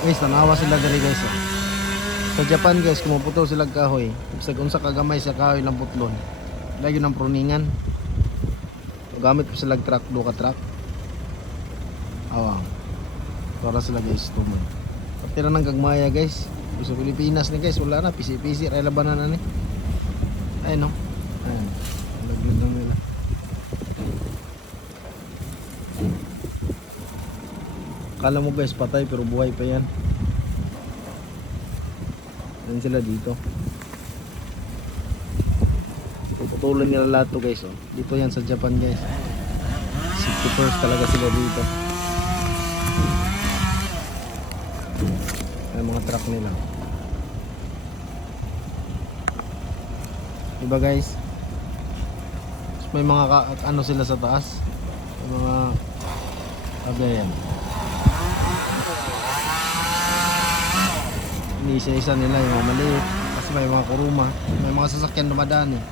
Guys, tanawa sila diri guys. Oh. Sa Japan guys, kumuputol sila kahoy. Bisag unsa kagamay sa kahoy lang putlon. Lagi ng pruningan. Gamit pa sila truck, do ka truck. Awang. Para sila guys tumon. Pati na ng gagmaya guys. Sa Pilipinas ni guys, wala na pisi-pisi ray labanan na ni. Ay no. Ayun. Laglag lang nila. Kala mo guys patay pero buhay pa yan. Yan sila dito. Puputulin nila lahat to guys. Oh. Dito yan sa Japan guys. Safety first talaga sila dito. Ay mga truck nila. Diba guys? May mga ano sila sa taas. May mga yan. Isa-isa nila yung mga maliit kasi may mga kuruma, may mga sasakyan dumadaan eh.